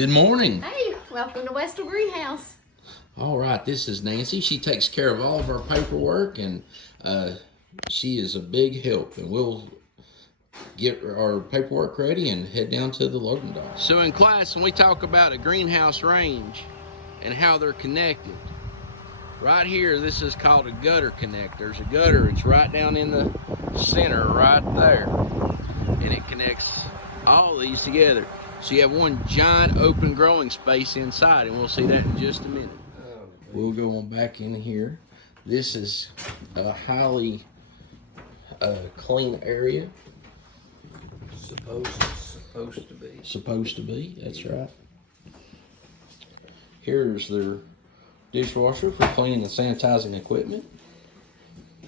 Good morning. Hey, welcome to Westel Greenhouse. All right, this is Nancy. She takes care of all of our paperwork, and she is a big help. And we'll get our paperwork ready and head down to the loading dock. So in class, when we talk about a greenhouse range and how they're connected, right here, this is called a gutter connect. There's a gutter. It's right down in the center, right there, and it connects all these together. So you have one giant open growing space inside, and we'll see that in just a minute. We'll go on back in here. This is a highly clean area. Supposed to be. Supposed to be, that's right. Here's their dishwasher for cleaning and sanitizing equipment.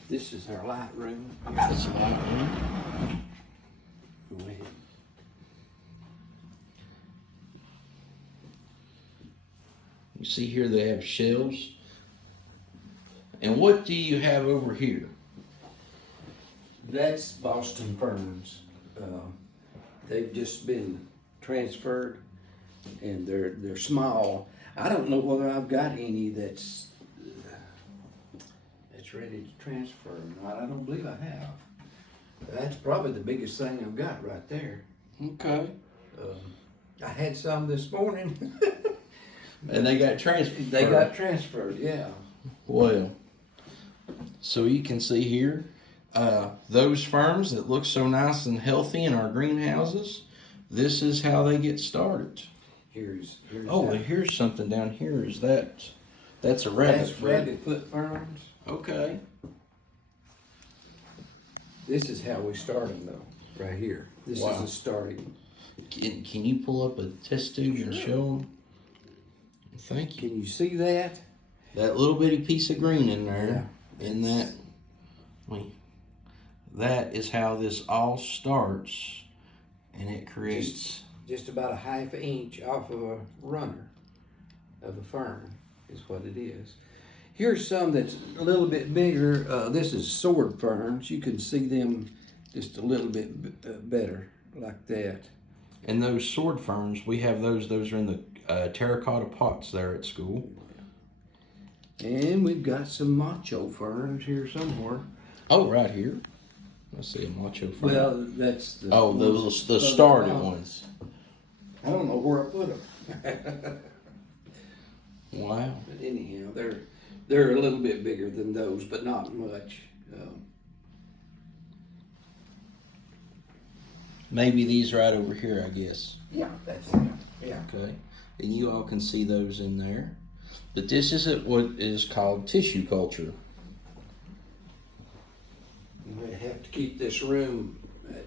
This is our light room. That's a light room. Go ahead. You see here they have shelves. And what do you have over here? That's Boston ferns. They've just been transferred, and they're small. I don't know whether I've got any that's ready to transfer or not. I don't believe I have. That's probably the biggest thing I've got right there. Okay. I had some this morning. And they got transferred. They got transferred, yeah. Well, so you can see here, those ferns that look so nice and healthy in our greenhouses, this is how they get started. Here's Here's something down here. Is that's a rabbit That's rabbit foot ferns. Okay. This is how we started though, right here. This is the starting. Can you pull up a test tube and show them? Thank you. Can you see that? That little bitty piece of green in there, and that is how this all starts, and it creates just about a ½ inch off of a runner of a fern is what it is. Here's some that's a little bit bigger. This is sword ferns. You can see them just a little bit better like that. And those sword ferns, we have those. Those are in the terracotta pots there at school. And we've got some macho ferns here somewhere. Oh, right here. Let's see a macho fern. Well, that's the the started ones. I don't know where I put them. Wow. But anyhow, they're a little bit bigger than those, but not much. Maybe these right over here, I guess. Yeah, that's yeah. Okay. And you all can see those in there. But this is what is called tissue culture. We have to keep this room at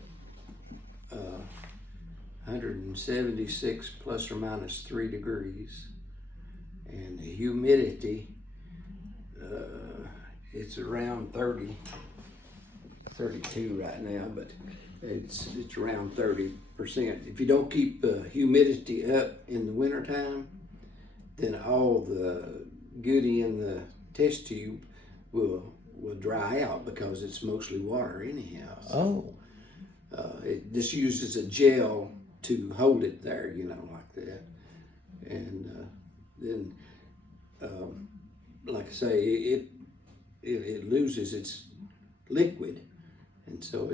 176 plus or minus 3 degrees. And the humidity, it's around 32 right now, but it's around 30%. If you don't keep humidity up in the wintertime, then all the goodie in the test tube will dry out because it's mostly water anyhow. So, it just uses a gel to hold it there, like that. And then, like I say, it loses its liquid, and so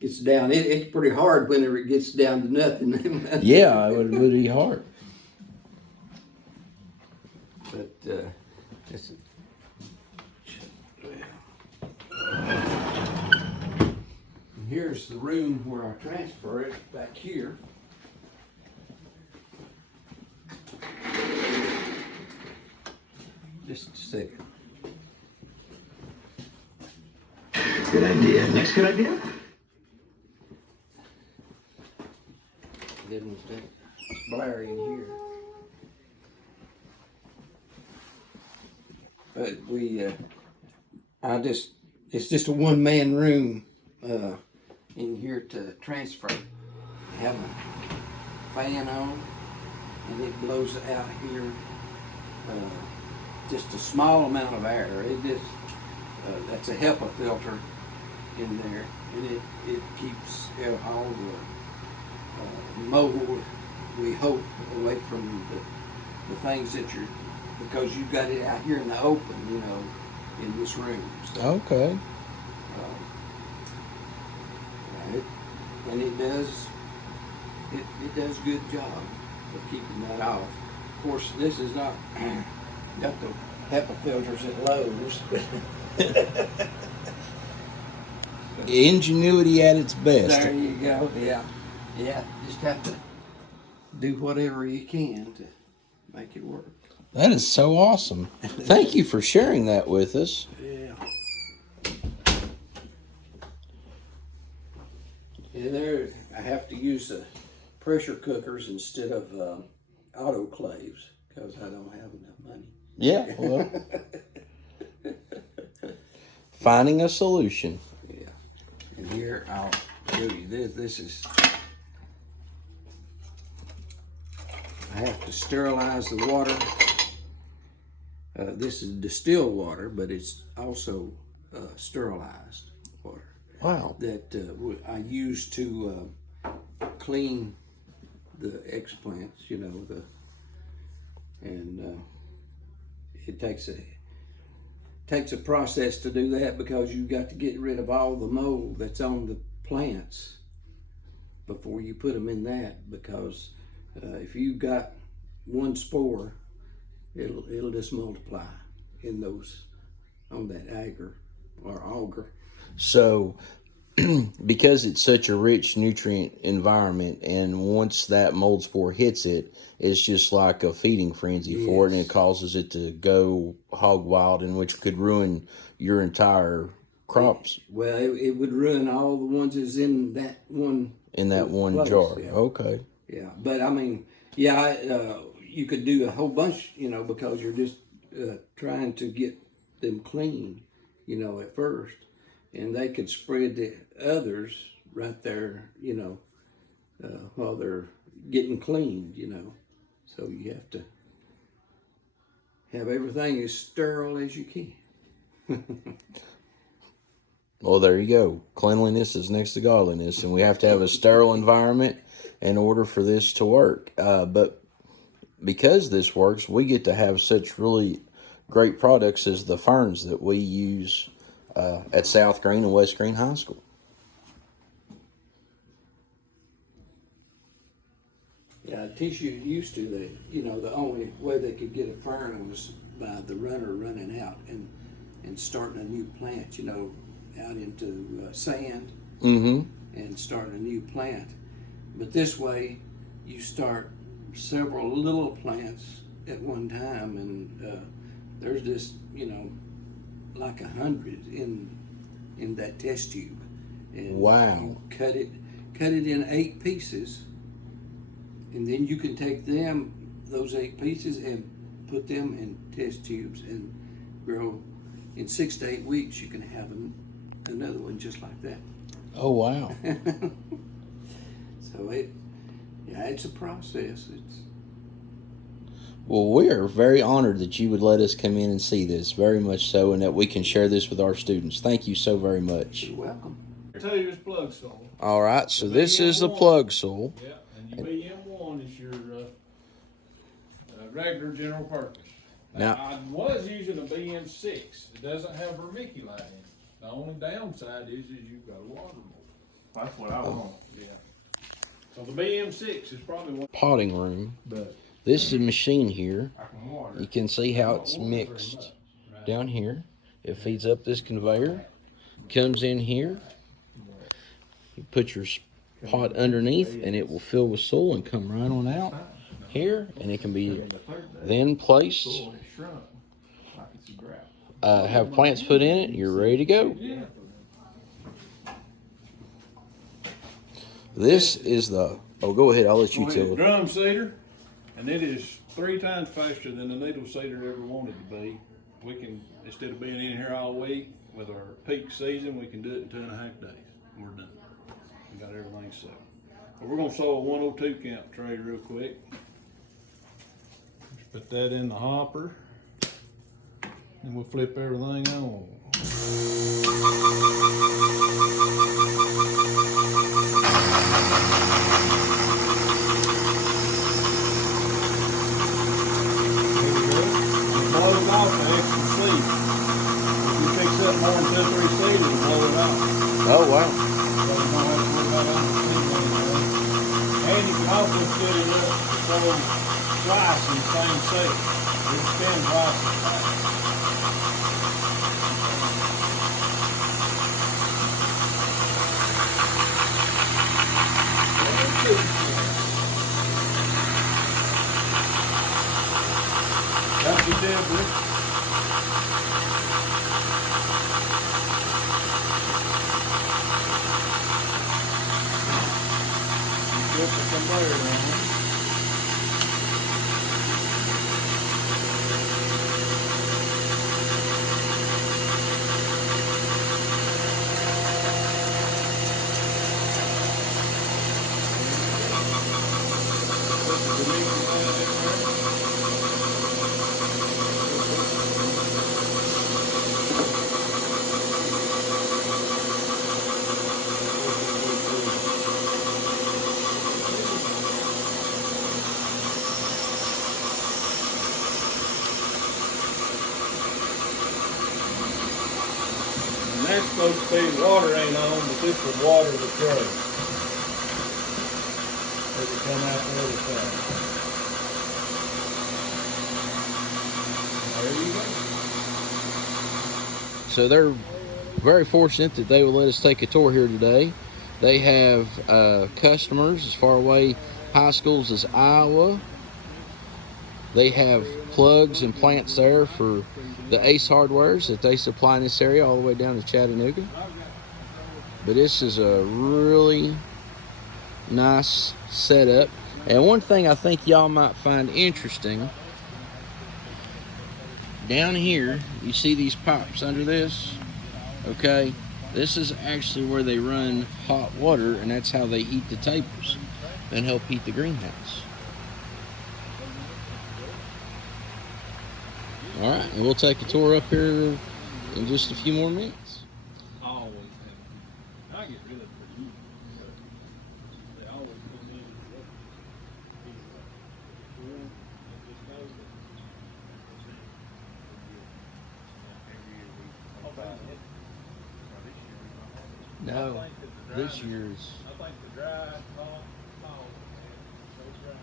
it's down. It's pretty hard whenever it gets down to nothing. Yeah, it would be hard. But here's the room where I transfer it back here. Just a second. Good idea. Next good idea? Didn't blare in here. But it's just a one-man room in here to transfer. I have a fan on, and it blows out here just a small amount of air. It just that's a HEPA filter in there, and it keeps all the mold we hope, away from the things that you're, because you've got it out here in the open, you know, in this room. So, Okay. and it does a good job of keeping that off. Of course, this is not got the HEPA filters at Lowe's. Ingenuity at its best. There you go. Yeah. Just have to do whatever you can to make it work. That is so awesome. Thank you for sharing that with us. Yeah. And there, I have to use the pressure cookers instead of autoclaves because I don't have enough money. Yeah, well, finding a solution. Yeah. And here I'll show you this. This is, I have to sterilize the water. This is distilled water, but it's also sterilized water. Wow. That I use to clean the explants, you know, and it takes a process to do that because you've got to get rid of all the mold that's on the plants before you put them in that, because if you've got one spore, it'll just multiply in those, on that agar or auger. So, because it's such a rich nutrient environment, and once that mold spore hits it, it's just like a feeding frenzy for it, and it causes it to go hog wild, and which could ruin your entire crops. Well, it would ruin all the ones that's in that one. In that one place, jar. yeah. Okay. Yeah, but I mean, you could do a whole bunch, you know, because you're just trying to get them clean, you know, at first. And they could spread the others right there, you know, while they're getting cleaned, you know. So you have to have everything as sterile as you can. Well, there you go. Cleanliness is next to godliness, and we have to have a sterile environment in order for this to work. But because this works, we get to have such really great products as the ferns that we use at South Green and West Green High School. Yeah, tissue used to, the only way they could get a fern was by the runner running out and starting a new plant, you know, out into sand and starting a new plant. But this way, you start several little plants at one time, and there's just, you know, like 100 in that test tube. And Wow. you cut it in 8 pieces, and then you can take those 8 pieces and put them in test tubes and grow. In 6 to 8 weeks, you can have another one just like that. Oh, wow. So it's a process. Well, we are very honored that you would let us come in and see this, very much so, and that we can share this with our students. Thank you so very much. You're welcome. Two is plug soil. All right, so The this is the BM1. plug soil. Yeah, and your BM1 is your regular general purpose. Now- I was using a BM6. It doesn't have vermiculite in it. The only downside is you've got a water mold. That's what I want. Yeah. So the BM6 is probably one. Potting room. But This is a machine here. I can water. You can see how it's mixed down here. It feeds up this conveyor, comes in here. You put your pot underneath, and it will fill with soil and come right on out here, and it can be then placed. Have plants put in it. You're ready to go. Yeah. This is the. Oh, go ahead. I'll let you It's tell it. drum seeder, and it is 3 times faster than the needle seeder ever wanted to be. We can, instead of being in here all week with our peak season, we can do it in 2.5 days. We're done. We got everything set. But we're gonna sew a 102 count tray real quick. Just put that in the hopper, and we'll flip everything on. get more than 2 or 3 seasons and blow it out. Oh, wow. So you don't have to worry about underseeding anymore. And you can also set it up so twice in the same seed. It spins twice as fast. That's what it is. Put the conveyor down. And that's supposed to be, water ain't on, but this will water the tray as it come out the other side. There you go. So they're very fortunate that they will let us take a tour here today. They have customers as far away high schools as Iowa. They have plugs and plants there for the Ace Hardwares that they supply in this area all the way down to Chattanooga. But this is a really nice setup. And one thing I think y'all might find interesting, down here, you see these pipes under this? Okay, this is actually where they run hot water, and that's how they heat the tables and help heat the greenhouse. All right, and we'll take a tour up here in just a few more minutes. Always have. I get rid of it for you. They always come in No, this year's. I think the dry, hot, fall, so dry.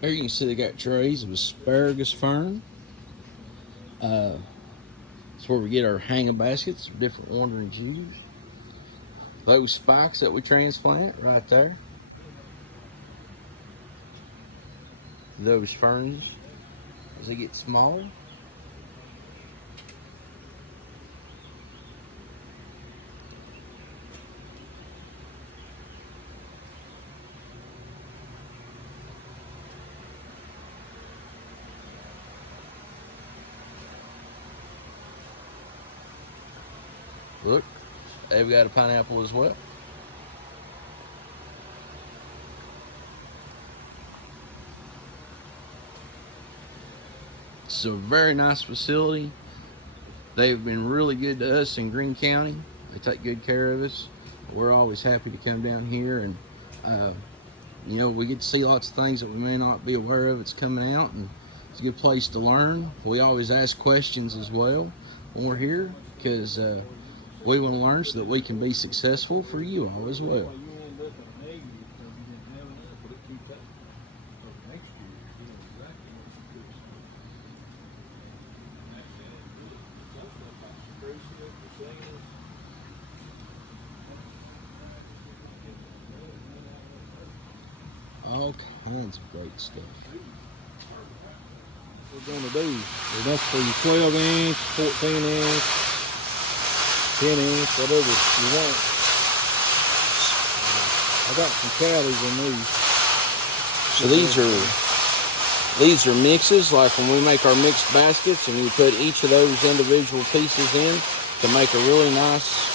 There you can see they got trays of asparagus fern. That's where we get our hanging baskets of different wandering Jews. Those spikes that we transplant right there. Those ferns as they get smaller. Look, they've got a pineapple as well. It's a very nice facility. They've been really good to us in Greene County. They take good care of us. We're always happy to come down here, and you know, we get to see lots of things that we may not be aware of. It's coming out, and it's a good place to learn. We always ask questions as well when we're here, because we want to learn so that we can be successful for you all as well. All kinds of great stuff. We're going to do, enough for you 12 inch, 14 inch, 10 inch, whatever you want. I got some calories in these. So these are mixes, like when we make our mixed baskets, and we put each of those individual pieces in to make a really nice